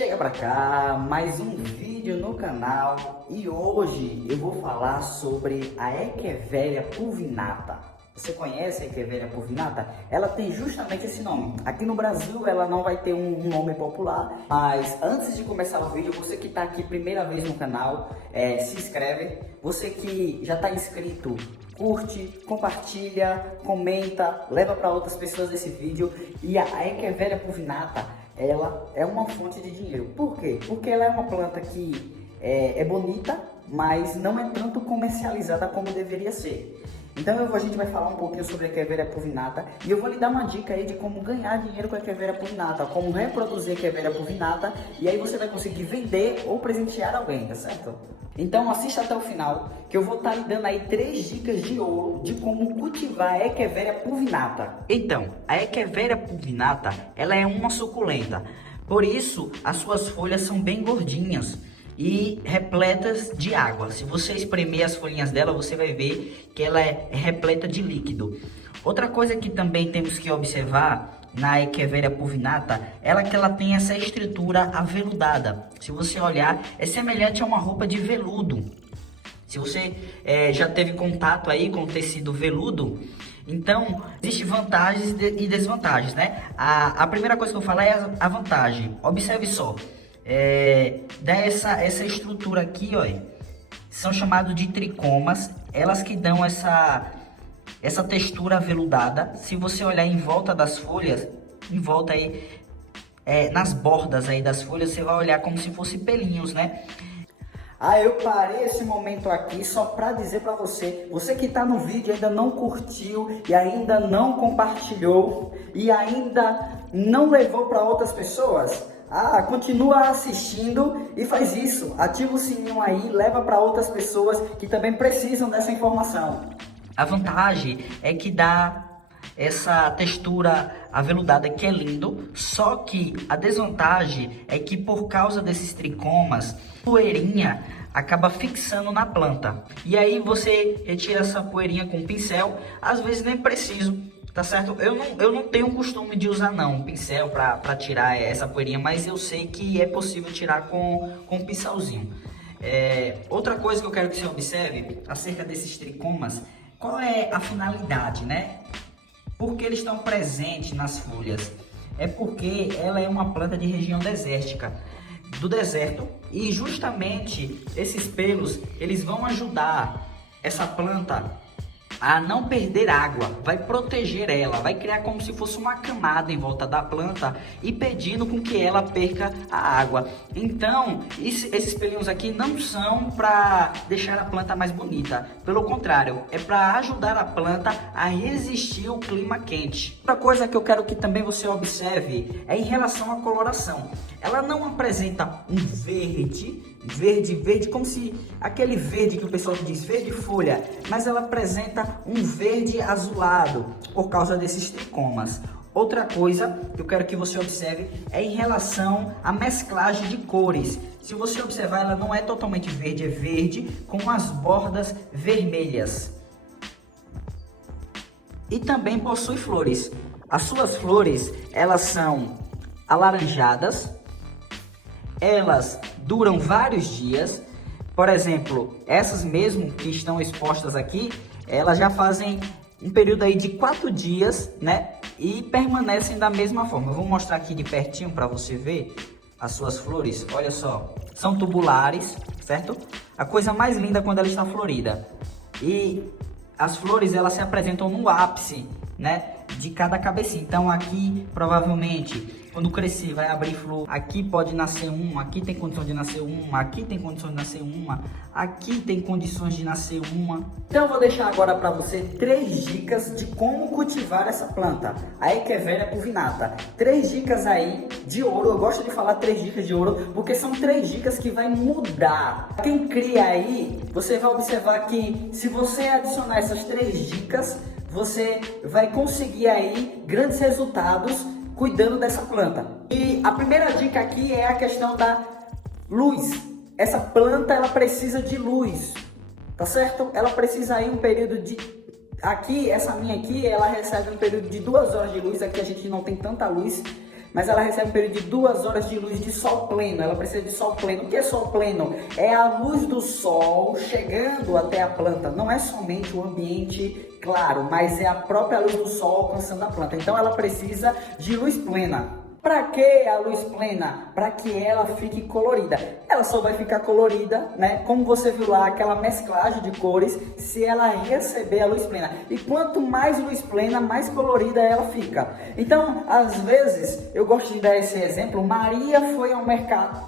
Chega pra cá, mais um vídeo no canal e hoje eu vou falar sobre a Echeveria pulvinata. Você conhece a Echeveria pulvinata? Ela tem justamente esse nome. Aqui no Brasil ela não vai ter um nome popular, mas antes de começar o vídeo, você que está aqui primeira vez no canal, se inscreve. Você que já está inscrito, curte, compartilha, comenta, leva para outras pessoas esse vídeo. E a Echeveria pulvinata, ela é uma fonte de dinheiro. Por quê? Porque ela é uma planta que é bonita, mas não é tanto comercializada como deveria ser. Então a gente vai falar um pouquinho sobre a Echeveria pulvinata e eu vou lhe dar uma dica aí de como ganhar dinheiro com a Echeveria pulvinata, como reproduzir a Echeveria pulvinata, e aí você vai conseguir vender ou presentear alguém, tá certo? Então assista até o final, que eu vou estar lhe dando aí 3 dicas de ouro de como cultivar a Echeveria pulvinata. Então, a Echeveria pulvinata, ela é uma suculenta, por isso as suas folhas são bem gordinhas e repletas de água. Se você espremer as folhinhas dela, você vai ver que ela é repleta de líquido. Outra coisa que também temos que observar na Echeveria pulvinata, que ela tem essa estrutura aveludada. Se você olhar, é semelhante a uma roupa de veludo. Se você já teve contato aí com o tecido veludo, então existem vantagens e desvantagens, né? A primeira coisa que eu falo é a vantagem. Observe só. Dá essa estrutura aqui, ó, são chamados de tricomas, elas que dão essa textura aveludada. Se você olhar em volta das folhas, em volta aí, nas bordas aí das folhas, você vai olhar como se fosse pelinhos, né? Eu parei esse momento aqui só para dizer para você que está no vídeo e ainda não curtiu e ainda não compartilhou e ainda não levou para outras pessoas, continua assistindo e faz isso. Ativa o sininho aí, leva para outras pessoas que também precisam dessa informação. A vantagem é que dá essa textura aveludada que é lindo, só que a desvantagem é que por causa desses tricomas, poeirinha acaba fixando na planta. E aí você retira essa poeirinha com um pincel, às vezes nem preciso. Tá certo? Eu não tenho costume de usar um pincel para tirar essa poeirinha, mas eu sei que é possível tirar com um pincelzinho. Outra coisa que eu quero que você observe acerca desses tricomas, qual é a finalidade, né? Por que eles estão presentes nas folhas? É porque ela é uma planta de região desértica, do deserto, e justamente esses pelos, eles vão ajudar essa planta a não perder água, vai proteger ela, vai criar como se fosse uma camada em volta da planta, impedindo com que ela perca a água. Então, esses pelinhos aqui não são para deixar a planta mais bonita, pelo contrário, é para ajudar a planta a resistir ao clima quente. Outra coisa que eu quero que também você observe é em relação à coloração. Ela não apresenta um verde, como se aquele verde que o pessoal diz, verde folha, mas ela apresenta um verde azulado por causa desses tricomas. Outra coisa que eu quero que você observe é em relação à mesclagem de cores. Se você observar, ela não é totalmente verde, é verde com as bordas vermelhas. E também possui flores. As suas flores, elas são alaranjadas, elas duram vários dias. Por exemplo, essas mesmo que estão expostas aqui, elas já fazem um período aí de 4 dias, né? E permanecem da mesma forma. Eu vou mostrar aqui de pertinho para você ver as suas flores. Olha só, são tubulares, certo? A coisa mais linda quando ela está florida. E as flores, elas se apresentam no ápice, né, de cada cabecinha. Então aqui provavelmente quando crescer vai abrir flor, aqui pode nascer uma, aqui tem condição de nascer uma, aqui tem condições de nascer uma, aqui tem condições de nascer uma. Então eu vou deixar agora para você 3 dicas de como cultivar essa planta, a Echeveria pulvinata. 3 dicas aí de ouro. Eu gosto de falar 3 dicas de ouro porque são 3 dicas que vai mudar. Quem cria aí, você vai observar que se você adicionar essas 3 dicas, você vai conseguir aí grandes resultados cuidando dessa planta. E a primeira dica aqui é a questão da luz. Essa planta, ela precisa de luz, tá certo? Ela precisa aí um período de... Aqui, essa minha aqui, ela recebe um período de 2 horas de luz. Aqui a gente não tem tanta luz, mas ela recebe um período de 2 horas de luz de sol pleno. Ela precisa de sol pleno. O que é sol pleno? É a luz do sol chegando até a planta. Não é somente o ambiente claro, mas é a própria luz do sol alcançando a planta. Então ela precisa de luz plena. Para que a luz plena? Para que ela fique colorida. Ela só vai ficar colorida, né? Como você viu lá, aquela mesclagem de cores, se ela receber a luz plena. E quanto mais luz plena, mais colorida ela fica. Então, às vezes, eu gosto de dar esse exemplo. Maria foi ao mercado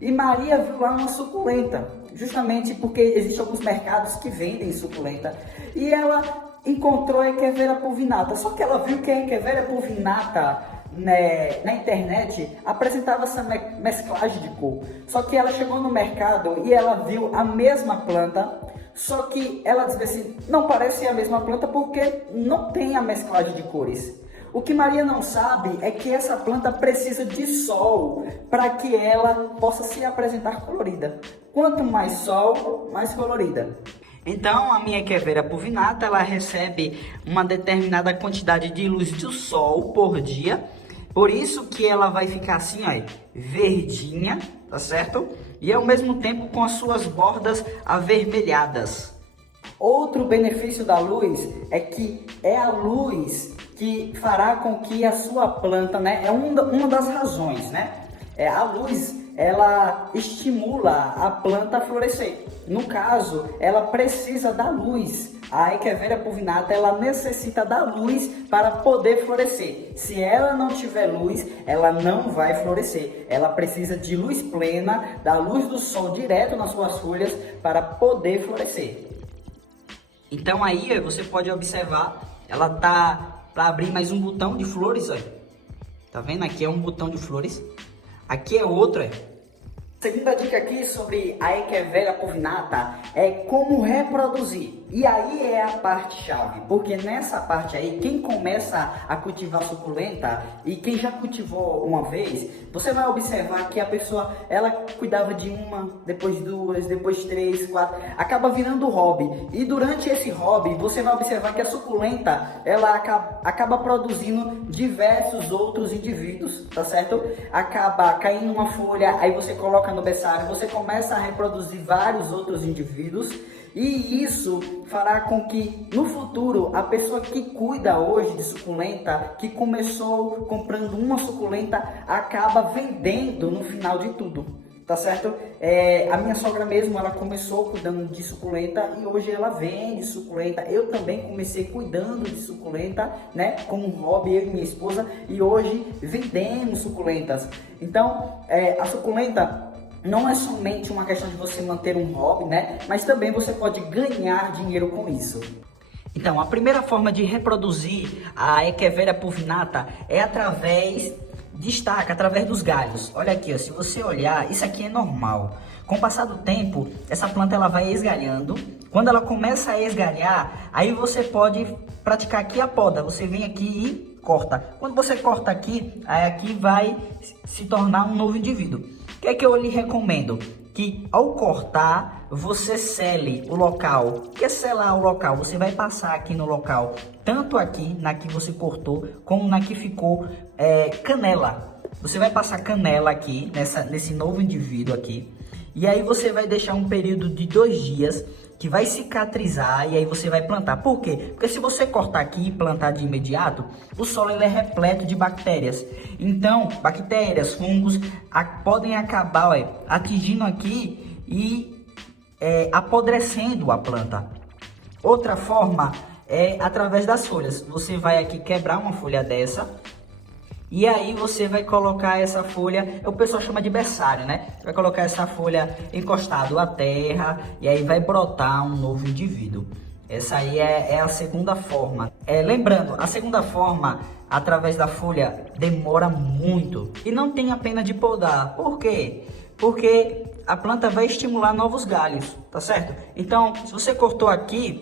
e Maria viu lá uma suculenta. Justamente porque existem alguns mercados que vendem suculenta. E ela encontrou a Echeveria pulvinata. Só que ela viu que a Echeveria pulvinata na internet apresentava essa mesclagem de cor. Só que ela chegou no mercado e ela viu a mesma planta, só que ela disse assim, não parece a mesma planta porque não tem a mesclagem de cores. O que Maria não sabe é que essa planta precisa de sol para que ela possa se apresentar colorida. Quanto mais sol, mais colorida. Então, a minha Echeveria pulvinata, ela recebe uma determinada quantidade de luz do sol por dia. Por isso que ela vai ficar assim, ó, verdinha, tá certo? E ao mesmo tempo com as suas bordas avermelhadas. Outro benefício da luz é que é a luz que fará com que a sua planta, né, é uma das razões, né? A luz, ela estimula a planta a florescer. No caso, ela precisa da luz. A Echeveria pulvinata, ela necessita da luz para poder florescer. Se ela não tiver luz, ela não vai florescer. Ela precisa de luz plena, da luz do sol direto nas suas folhas para poder florescer. Então aí você pode observar, ela tá para abrir mais um botão de flores, ó. Tá vendo? Aqui é um botão de flores. Aqui é outro, ó. Segunda dica aqui sobre a Echeveria pulvinata é como reproduzir. E aí é a parte chave, porque nessa parte aí, quem começa a cultivar suculenta e quem já cultivou uma vez, você vai observar que a pessoa, ela cuidava de uma, depois duas, depois três, quatro, acaba virando hobby. E durante esse hobby, você vai observar que a suculenta, ela acaba produzindo diversos outros indivíduos, tá certo? Acaba caindo uma folha, aí você coloca no berçário, você começa a reproduzir vários outros indivíduos. E isso fará com que no futuro a pessoa que cuida hoje de suculenta, que começou comprando uma suculenta, acaba vendendo no final de tudo, tá certo? A minha sogra mesmo, ela começou cuidando de suculenta e hoje ela vende suculenta. Eu também comecei cuidando de suculenta, né? Como um hobby, eu e minha esposa, e hoje vendemos suculentas. Então, a suculenta não é somente uma questão de você manter um hobby, né? Mas também você pode ganhar dinheiro com isso. Então, a primeira forma de reproduzir a Echeveria pulvinata é através dos galhos. Olha aqui, ó, se você olhar, isso aqui é normal. Com o passar do tempo, essa planta ela vai esgalhando. Quando ela começa a esgalhar, aí você pode praticar aqui a poda. Você vem aqui e corta. Quando você corta aqui, aí aqui vai se tornar um novo indivíduo. O que é que eu lhe recomendo? Que ao cortar, você sele o local. O que é selar o local? Você vai passar aqui no local, tanto aqui na que você cortou, como na que ficou canela. Você vai passar canela aqui, nesse novo indivíduo aqui. E aí você vai deixar um período de 2 dias, que vai cicatrizar e aí você vai plantar. Por quê? Porque se você cortar aqui e plantar de imediato, o solo ele é repleto de bactérias. Então, bactérias, fungos podem acabar atingindo aqui e apodrecendo a planta. Outra forma é através das folhas. Você vai aqui quebrar uma folha dessa. E aí você vai colocar essa folha, o pessoal chama de berçário, né? Você vai colocar essa folha encostado à terra e aí vai brotar um novo indivíduo. Essa aí é a segunda forma. Lembrando, a segunda forma, através da folha, demora muito. E não tem a pena de podar. Por quê? Porque a planta vai estimular novos galhos, tá certo? Então, se você cortou aqui,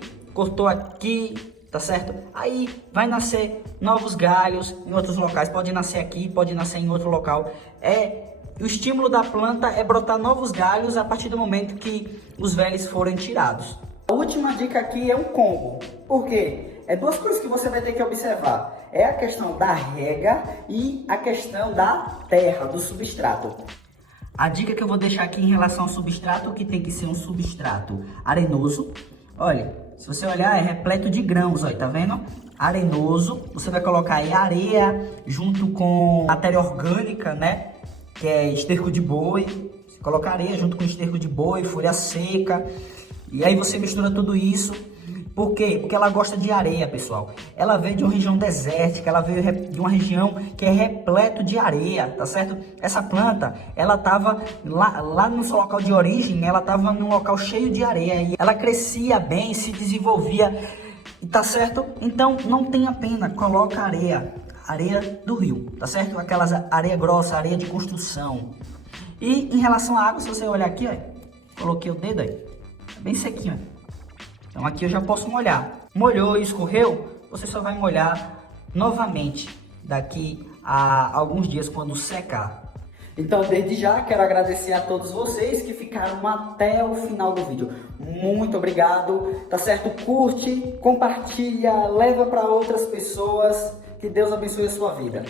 tá certo? Aí vai nascer novos galhos em outros locais, pode nascer aqui, pode nascer em outro local. O estímulo da planta é brotar novos galhos a partir do momento que os velhos forem tirados. A última dica aqui é um combo. Por quê? 2 coisas que você vai ter que observar. é a questão da rega e a questão da terra, do substrato. A dica que eu vou deixar aqui em relação ao substrato, que tem que ser um substrato arenoso. Olha, se você olhar, é repleto de grãos, olha, tá vendo? Arenoso, você vai colocar aí areia junto com matéria orgânica, né? Que é esterco de boi. Você coloca areia junto com esterco de boi, folha seca. E aí você mistura tudo isso. Por quê? Porque ela gosta de areia, pessoal. Ela veio de uma região desértica, ela veio de uma região que é repleto de areia, tá certo? Essa planta, ela tava lá no seu local de origem, ela tava num local cheio de areia. E ela crescia bem, se desenvolvia, tá certo? Então, não tenha pena, coloca areia do rio, tá certo? Aquelas areia grossa, areia de construção. E em relação à água, se você olhar aqui, ó, coloquei o dedo aí, tá bem sequinho, ó. Então aqui eu já posso molhar. Molhou e escorreu, você só vai molhar novamente daqui a alguns dias quando secar. Então desde já quero agradecer a todos vocês que ficaram até o final do vídeo. Muito obrigado, tá certo? Curte, compartilha, leva para outras pessoas. Que Deus abençoe a sua vida.